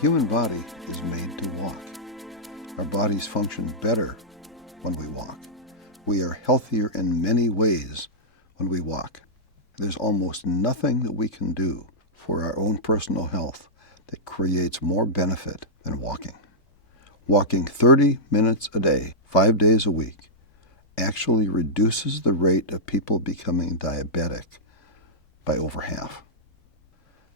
human body is made to walk. Our bodies function better when we walk. We are healthier in many ways when we walk. There's almost nothing that we can do for our own personal health that creates more benefit than walking. Walking 30 minutes a day, 5 days a week, actually reduces the rate of people becoming diabetic by over half.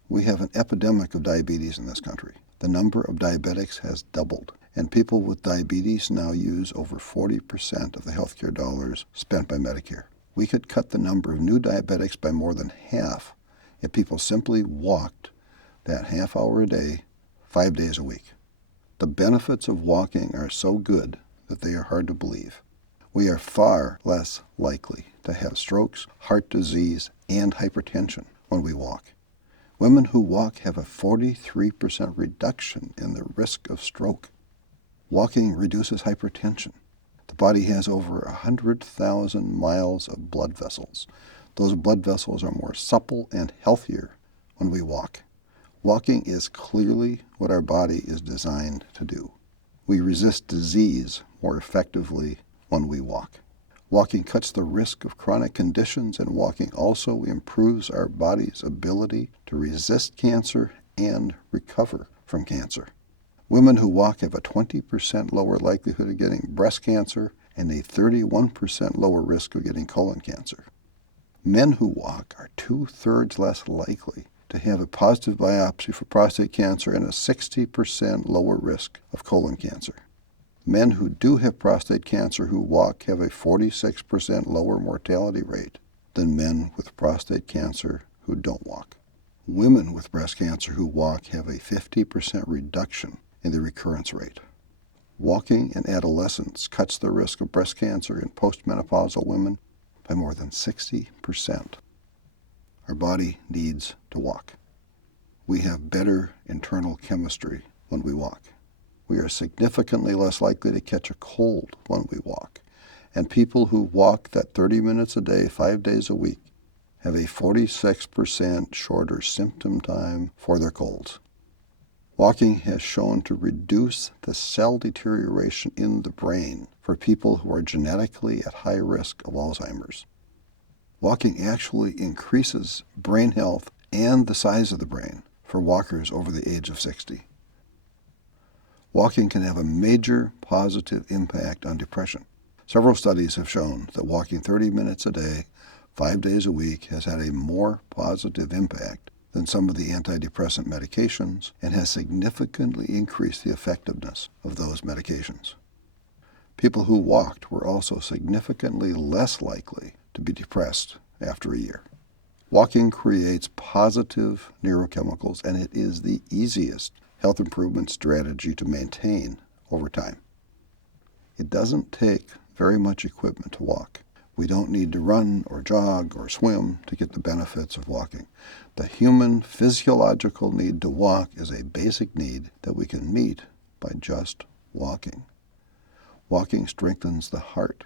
We have an epidemic of diabetes in this country. The number of diabetics has doubled, and people with diabetes now use over 40% of the healthcare dollars spent by Medicare. We could cut the number of new diabetics by more than half if people simply walked that half hour a day, 5 days a week. The benefits of walking are so good that they are hard to believe. We are far less likely to have strokes, heart disease, and hypertension when we walk. Women who walk have a 43% reduction in the risk of stroke. Walking reduces hypertension. The body has over 100,000 miles of blood vessels. Those blood vessels are more supple and healthier when we walk. Walking is clearly what our body is designed to do. We resist disease more effectively when we walk. Walking cuts the risk of chronic conditions, and walking also improves our body's ability to resist cancer and recover from cancer. Women who walk have a 20% lower likelihood of getting breast cancer and a 31% lower risk of getting colon cancer. Men who walk are 2/3 less likely to have a positive biopsy for prostate cancer and a 60% lower risk of colon cancer. Men who do have prostate cancer who walk have a 46% lower mortality rate than men with prostate cancer who don't walk. Women with breast cancer who walk have a 50% reduction in the recurrence rate. Walking in adolescence cuts the risk of breast cancer in postmenopausal women by more than 60%. Our body needs to walk. We have better internal chemistry when we walk. We are significantly less likely to catch a cold when we walk. And people who walk that 30 minutes a day, 5 days a week, have a 46% shorter symptom time for their colds. Walking has shown to reduce the cell deterioration in the brain for people who are genetically at high risk of Alzheimer's. Walking actually increases brain health and the size of the brain for walkers over the age of 60. Walking can have a major positive impact on depression. Several studies have shown that walking 30 minutes a day, 5 days a week, has had a more positive impact than some of the antidepressant medications and has significantly increased the effectiveness of those medications. People who walked were also significantly less likely to be depressed after a year. Walking creates positive neurochemicals, and it is the easiest health improvement strategy to maintain over time. It doesn't take very much equipment to walk. We don't need to run or jog or swim to get the benefits of walking. The human physiological need to walk is a basic need that we can meet by just walking. Walking strengthens the heart.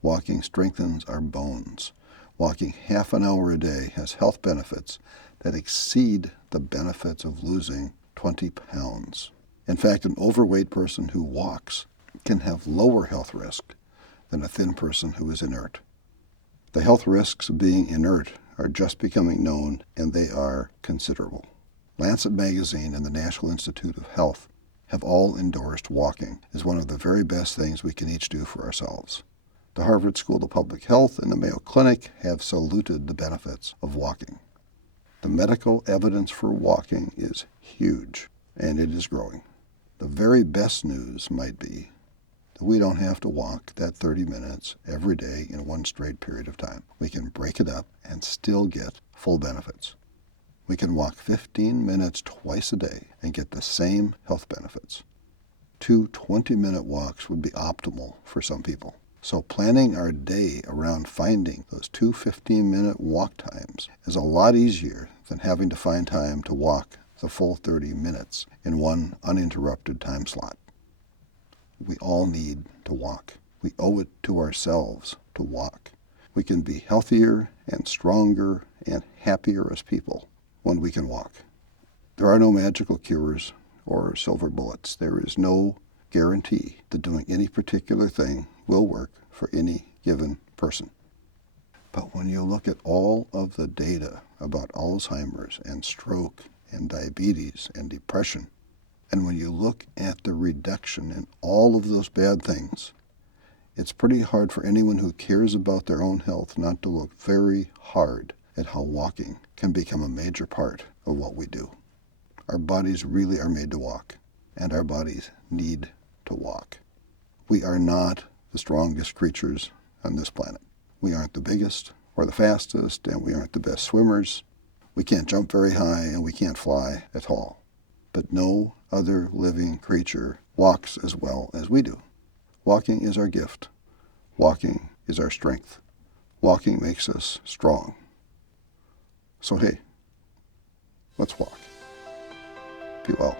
Walking strengthens our bones. Walking half an hour a day has health benefits that exceed the benefits of losing 20 pounds. In fact, an overweight person who walks can have lower health risk than a thin person who is inert. The health risks of being inert are just becoming known, and they are considerable. Lancet Magazine and the National Institute of Health have all endorsed walking as one of the very best things we can each do for ourselves. The Harvard School of Public Health and the Mayo Clinic have saluted the benefits of walking. The medical evidence for walking is huge, and it is growing. The very best news might be that we don't have to walk that 30 minutes every day in one straight period of time. We can break it up and still get full benefits. We can walk 15 minutes twice a day and get the same health benefits. 2 20-minute walks would be optimal for some people. So planning our day around finding those 2 15-minute walk times is a lot easier than having to find time to walk the full 30 minutes in one uninterrupted time slot. We all need to walk. We owe it to ourselves to walk. We can be healthier and stronger and happier as people when we can walk. There are no magical cures or silver bullets. There is no guarantee that doing any particular thing will work for any given person. But when you look at all of the data about Alzheimer's and stroke and diabetes and depression, and when you look at the reduction in all of those bad things, it's pretty hard for anyone who cares about their own health not to look very hard at how walking can become a major part of what we do. Our bodies really are made to walk, and our bodies need to walk. We are not the strongest creatures on this planet. We aren't the biggest or the fastest, and we aren't the best swimmers. We can't jump very high, and we can't fly at all. But no other living creature walks as well as we do. Walking is our gift. Walking is our strength. Walking makes us strong. So hey, let's walk. Be well.